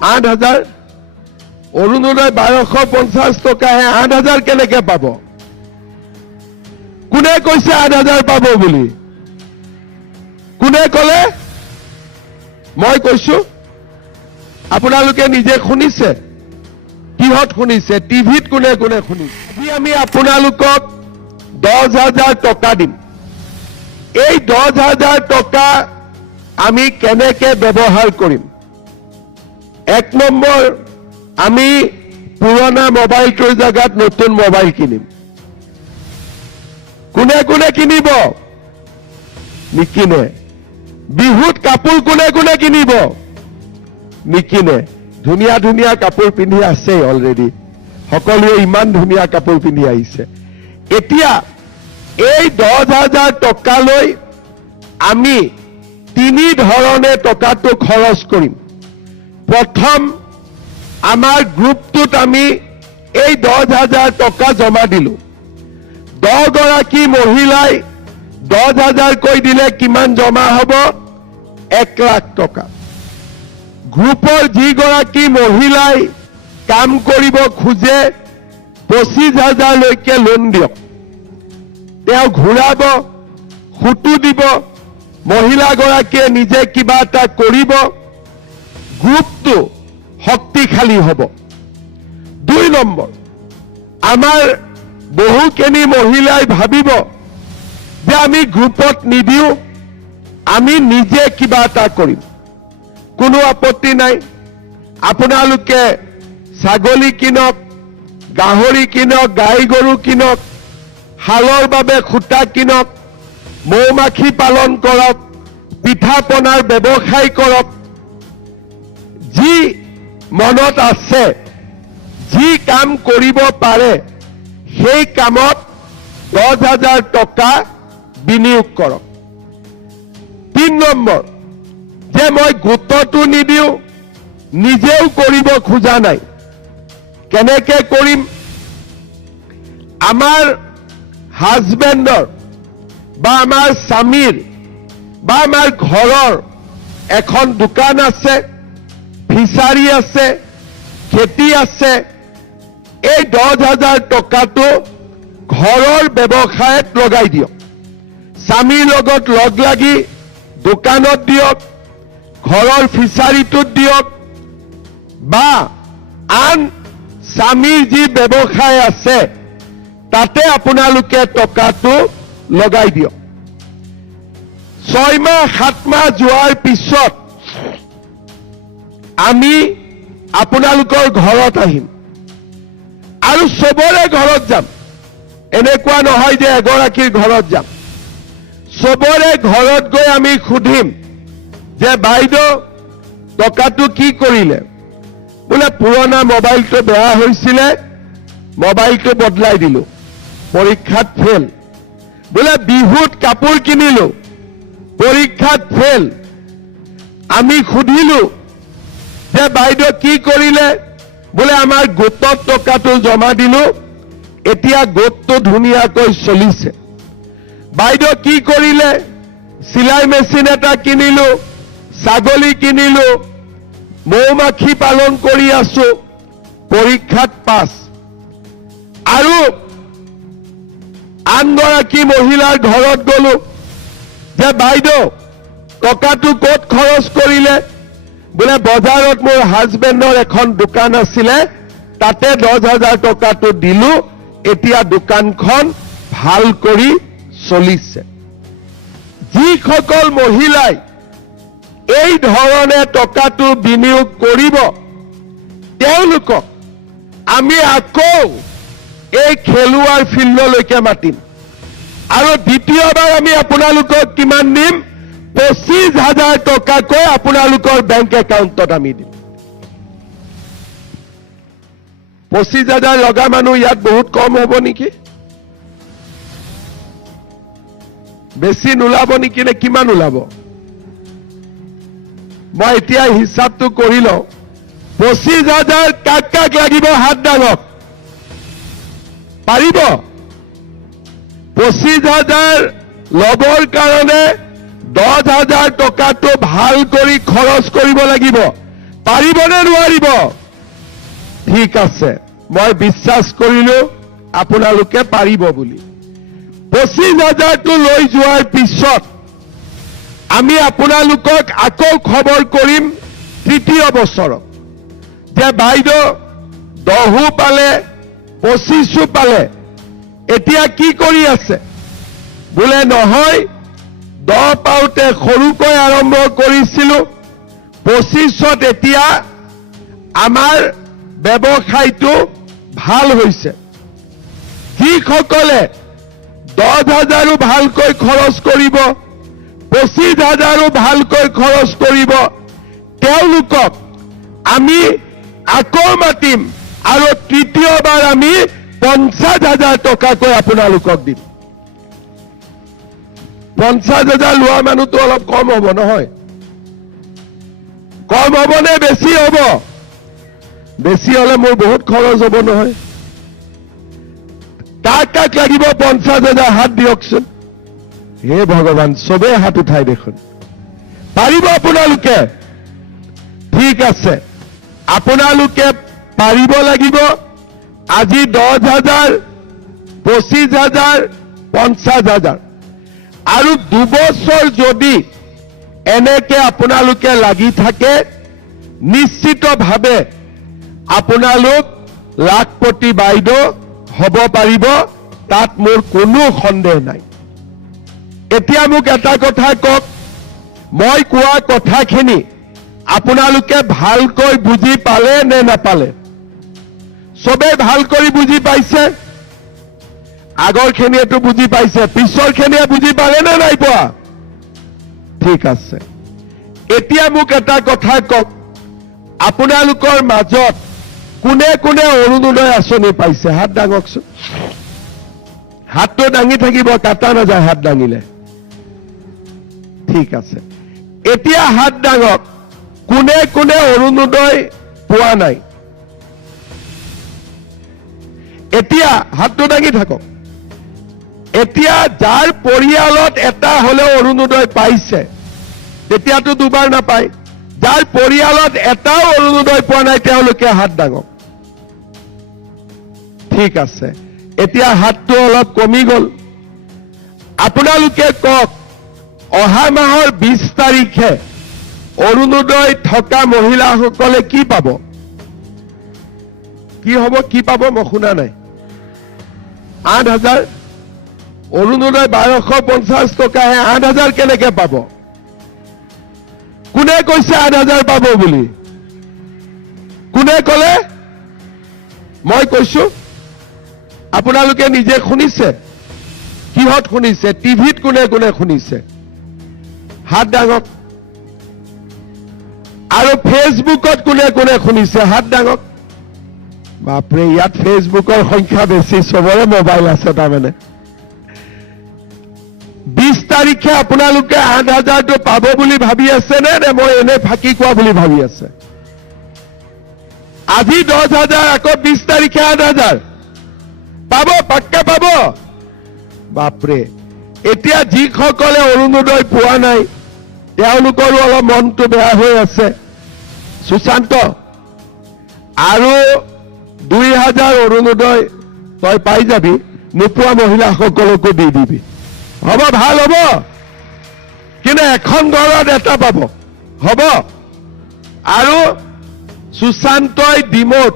8,000 অৰুণোদয় 1250 টকাহে 8,000 কেনেকে পাব? কোনে কৈছে 8,000 পাব বুলি? কোনে কলে? মই কৈছো। আপোনালোকে নিজে শুনিছে? কিহত শুনিছে? টিভিত কোনে কোনে শুনিছে? আজি আমি আপোনালোকক 10,000 টকা দিম। এই 10,000 টকা আমি কেনেকে ব্যৱহাৰ কৰিম? 1 নম্বৰ, আমি পুৰণা মোবাইলটোৰ জাগাত নতুন মোবাইল কিনিম। কোনে কোনে কিনিব? নিকিনে। বিহুত কাপোৰ কোনে কোনে কিনিব? নিকিনে। ধুনীয়া ধুনীয়া কাপোৰ পিন্ধি আছে অলৰেডি। সকলোৱে ইমান ধুনীয়া কাপোৰ পিন্ধি আহিছে। এতিয়া এই 10,000 টকালৈ আমি 3 ধৰণে টকাটো খৰচ কৰিম। প্ৰথম, আমাৰ গ্ৰুপটোত আমি এই 10,000 টকা জমা দিলো। 10 গৰাকী মহিলাই 10,000 কৈ দিলে কিমান জমা হ'ব? 1 লাখ টকা। গ্ৰুপৰ যিগৰাকী মহিলাই কাম কৰিব খোজে 25,000 লৈকে লোন দিয়ক। তেওঁ ঘূৰাব, সুতো দিব, মহিলাগৰাকীয়ে নিজে কিবা এটা কৰিব, গ্ৰুপটো শক্তিশালী হ'ব। 2 নম্বৰ, আমাৰ বহুখিনি মহিলাই ভাবিব যে আমি গ্ৰুপত নিদিওঁ, আমি নিজে কিবা এটা কৰিম। কোনো আপত্তি নাই। আপোনালোকে ছাগলী কিনক, গাহৰি কিনক, গাই গৰু কিনক, হালৰ বাবে খুঁটা কিনক, মৌমাখি পালন কৰক, পিঠা পনাৰ ব্যৱসায় কৰক। যি মনত আছে, যি কাম কৰিব পাৰে, সেই কামত 10,000 টকা বিনিয়োগ কৰক। 3 নম্বৰ, যে মই গোটতো নিদিওঁ, নিজেও কৰিব খোজা নাই। কেনেকে কৰিম? আমাৰ হাজবেণ্ডৰ বা আমাৰ স্বামীৰ বা আমাৰ ঘৰৰ এখন দোকান আছে, ফিচাৰী আছে, খেতি আছে। এই 10,000 টকাটো ঘৰৰ ব্যৱসায়ত লগাই দিয়ক। স্বামীৰ লগত লগ লাগি দোকানত দিয়ক, ঘৰৰ ফিচাৰীটোত দিয়ক, বা আন স্বামীৰ যি ব্যৱসায় আছে তাতে আপোনালোকে টকাটো লগাই দিয়ক। 6 মাহ 7 মাহ যোৱাৰ পিছত আমি আপোনালোকৰ ঘৰত আহিম আৰু চবৰে ঘৰত যাম। এনেকুৱা নহয় যে এগৰাকীৰ ঘৰত যাম। চবৰে ঘৰত গৈ আমি সুধিম যে বাইদেউ টকাটো কি কৰিলে? বোলে পুৰণা মোবাইলটো বেয়া হৈছিলে, মোবাইলটো বদলাই দিলো, পৰীক্ষাত ফেল। বোলে বিহুত কাপোৰ কিনিলো, পৰীক্ষাত ফেল। আমি সুধিলো যে বাইদেউ কি কৰিলে? বোলে আমাৰ গোটত টকাটো জমা দিলো, এতিয়া গোটটো ধুনীয়াকৈ চলিছে। বাইদেউ কি কৰিলে? চিলাই মেচিন এটা কিনিলো, ছাগলী কিনিলো, মৌমাখি পালন কৰি আছো, পৰীক্ষাত পাছ। আৰু আনগৰাকী মহিলাৰ ঘৰত গলো যে বাইদেউ টকাটো ক'ত খৰচ কৰিলে? বোলে বজাৰত মোৰ হাজবেণ্ডৰ এখন দোকান আছিলে, তাতে 10,000 টকাটো দিলো, এতিয়া দোকানখন ভাল কৰি চলিছে। যিসকল মহিলাই এই ধৰণে টকাটো বিনিয়োগ কৰিব, তেওঁলোকক আমি আকৌ এই খেলুৱাৰ ফিল্ডলৈকে মাতিম আৰু দ্বিতীয়বাৰ আমি আপোনালোকক কিমান দিম? 25,000 টকাকৈ আপোনালোকৰ বেংক একাউণ্টত আমি দিম। 25,000 লগা মানুহ ইয়াত বহুত কম হ'ব নেকি? বেছি নোলাব নেকি? নে কিমান ওলাব? মই এতিয়া হিচাপটো কৰি লওঁ। 25,000 কাক কাক লাগিব? হাত দাঙক। পাৰিব? 25,000 ল'বৰ কাৰণে 10,000 টকাটো ভাল কৰি খৰচ কৰিব লাগিব। পাৰিবনে নোৱাৰিব? ঠিক আছে, মই বিশ্বাস কৰিলো আপোনালোকে পাৰিব বুলি। 25,000টো লৈ যোৱাৰ পিছত আমি আপোনালোকক আকৌ খবৰ কৰিম তৃতীয় বছৰত যে বাইদেউ 10ও পালে 25ও পালে, এতিয়া কি কৰি আছে? বোলে নহয়, 10 পাওঁতে সৰুকৈ আৰম্ভ কৰিছিলো, 25ত এতিয়া আমাৰ ব্যৱসায়টো ভাল হৈছে। যিসকলে 10,000ও ভালকৈ খৰচ কৰিব, 25,000ও ভালকৈ খৰচ কৰিব, তেওঁলোকক আমি আকৌ মাতিম আৰু তৃতীয়বাৰ আমি 50,000 টকাকৈ আপোনালোকক দিম। 50,000 লোৱা মানুহটো অলপ কম হ'ব নহয়? কম হ'ব নে বেছি হ'ব? বেছি হলে মোৰ বহুত খৰচ হ'ব নহয়। কাক কাক লাগিব 50,000? হাত দিয়কচোন। হে ভগৱান, চবেই হাত উঠাই দেখোন। পাৰিব আপোনালোকে? ঠিক আছে, আপোনালোকে পাৰিব লাগিব। আজি 10,000, 25,000, 50,000 আৰু 2 বছৰ যদি এনেকে আপোনালোকে লাগি থাকে, নিশ্চিতভাৱে আপোনালোক লাখপতি বাইদেউ হ'ব পাৰিব, তাত মোৰ কোনো সন্দেহ নাই। এতিয়া মোক এটা কথা কওক, মই কোৱা কথাখিনি আপোনালোকে ভালকৈ বুজি পালে নে নাপালে? চবেই ভাল কৰি বুজি পাইছে? আগৰখিনিয়েতো বুজি পাইছে, পিছৰখিনিয়ে বুজি পালে নে নাই পোৱা? ঠিক আছে, এতিয়া মোক এটা কথা কওক, আপোনালোকৰ মাজত কোনে কোনে অৰুণোদয় আঁচনি পাইছে? হাত দাঙকচোন। হাতটো দাঙি থাকিব, কাটা নাযায় হাত দাঙিলে। ঠিক আছে, এতিয়া হাত দাঙক, কোনে কোনে অৰুণোদয় পোৱা নাই? এতিয়া হাতটো দাঙি থাকক। এতিয়া যাৰ পৰিয়ালত এটা হলেও অৰুণোদয় পাইছে, তেতিয়াতো দুবাৰ নাপায়। যাৰ পৰিয়ালত এটাও অৰুণোদয় পোৱা নাই, তেওঁলোকে হাত দাঙক। ঠিক আছে, এতিয়া হাতটো অলপ কমি গল। আপোনালোকে কওক, অহা মাহৰ 20 তাৰিখে অৰুণোদয় থকা মহিলাসকলে কি পাব? কি হ'ব? কি পাব? মই শুনা নাই। 8,000? অৰুণোদয় 1250 টকাহে, 8,000 কেনেকে পাব? কোনে কৈছে 8,000 পাব বুলি? কোনে কলে? মই কৈছো। আপোনালোকে নিজে শুনিছে? কিহত শুনিছে? টিভিত কোনে কোনে শুনিছে? হাত দাঙক। আৰু ফেচবুকত কোনে কোনে শুনিছে? হাত দাঙক। বাপৰে, ইয়াত ফেচবুকৰ সংখ্যা বেছি, চবৰে মোবাইল আছে তাৰমানে। 20 তাৰিখে আপোনালোকে 8,000টো পাব বুলি ভাবি আছে নে মই এনে ফাঁকি কোৱা বুলি ভাবি আছে? আজি 10,000, আকৌ 20 তাৰিখে 8,000 পাব, পাক্কা পাব। বাপৰে, এতিয়া যিসকলে অৰুণোদয় পোৱা নাই, তেওঁলোকৰো অলপ মনটো বেয়া হৈ আছে। সুশান্ত, আৰু 2,000 অৰুণোদয় তই পাই যাবি, নোপোৱা মহিলাসকলকো দি দিবি। হ'ব, ভাল হ'ব, কিন্তু এখন ঘৰত এটা পাব। হ'ব? আৰু সুশান্তই ডিমোত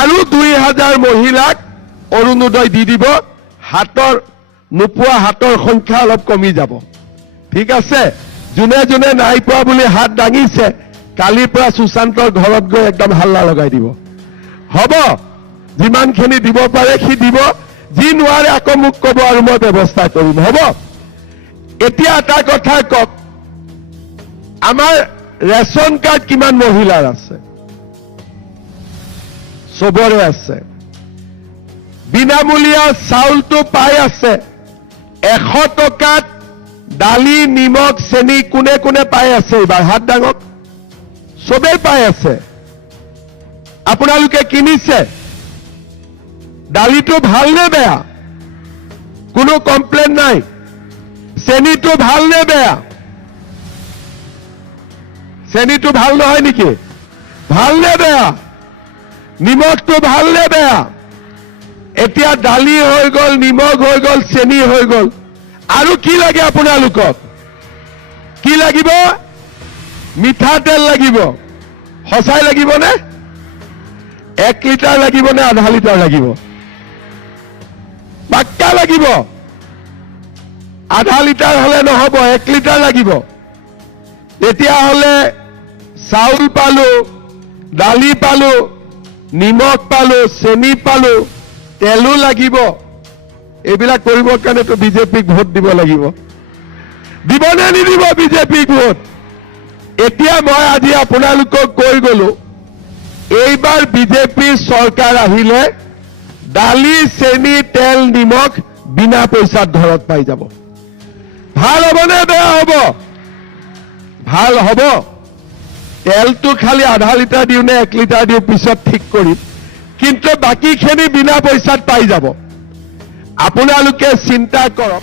আৰু 2,000 মহিলাক অৰুণোদয় দি দিব। হাতৰ নোপোৱা হাতৰ সংখ্যা অলপ কমি যাব। ঠিক আছে? যোনে যোনে নাই পোৱা বুলি হাত দাঙিছে, কালিৰ পৰা সুশান্তৰ ঘৰত গৈ একদম হাল্লা লগাই দিব। হ'ব? যিমানখিনি দিব পাৰে সি দিব, যি নোৱাৰে আকৌ মোক ক'ব আৰু মই ব্যৱস্থা কৰিম। হ'ব? এতিয়া এটা কথা কওক, আমাৰ ৰেচন কাৰ্ড কিমান মহিলাৰ আছে? চবৰে আছে। বিনামূলীয়া চাউলটো পাই আছে। 100 টকাত দালি, নিমখ, চেনি কোনে কোনে পাই আছে? এইবাৰ হাত দাঙক। চবেই পাই আছে। আপোনালোকে কিনিছে? দালিটো ভাল নে বেয়া? কোনো কমপ্লেইন নাই। চেনিটো ভাল নে বেয়া? চেনিটো ভাল নহয় নেকি? ভাল নে বেয়া? নিমখটো ভাল নে বেয়া? এতিয়া দালি হৈ গ'ল, নিমখ হৈ গ'ল, চেনি হৈ গ'ল, আৰু কি লাগে আপোনালোকক? কি লাগিব? মিঠাতেল লাগিব। সঁচাই লাগিবনে? 1 লিটাৰ লাগিবনে আধা লিটাৰ লাগিব? পাক্কা লাগিব। আধা লিটাৰ হলে নহব, 1 লিটাৰ লাগিব। তেতিয়াহলে চাউল পালো, দালি পালো, নিমখ পালো, চেনি পালো, তেলো লাগিব। এইবিলাক কৰিবৰ কাৰণেতো বিজেপিক ভোট দিব লাগিব। দিবনে নিদিব বিজেপিক ভোট? এতিয়া মই আজি আপোনালোকক কৈ গলো, এইবাৰ বিজেপিৰ চৰকাৰ আহিলে দালি, চেনি, তেল, নিমখ বিনা পইচাত ঘৰত পাই যাব। ভাল হবনে বেয়া হব? ভাল হব। তেলটো খালি আধা লিটাৰ দিওঁ নে 1 লিটাৰ দিওঁ পিছত ঠিক কৰিম, কিন্তু বাকীখিনি বিনা পইচাত পাই যাব। আপোনালোকে চিন্তা কৰক।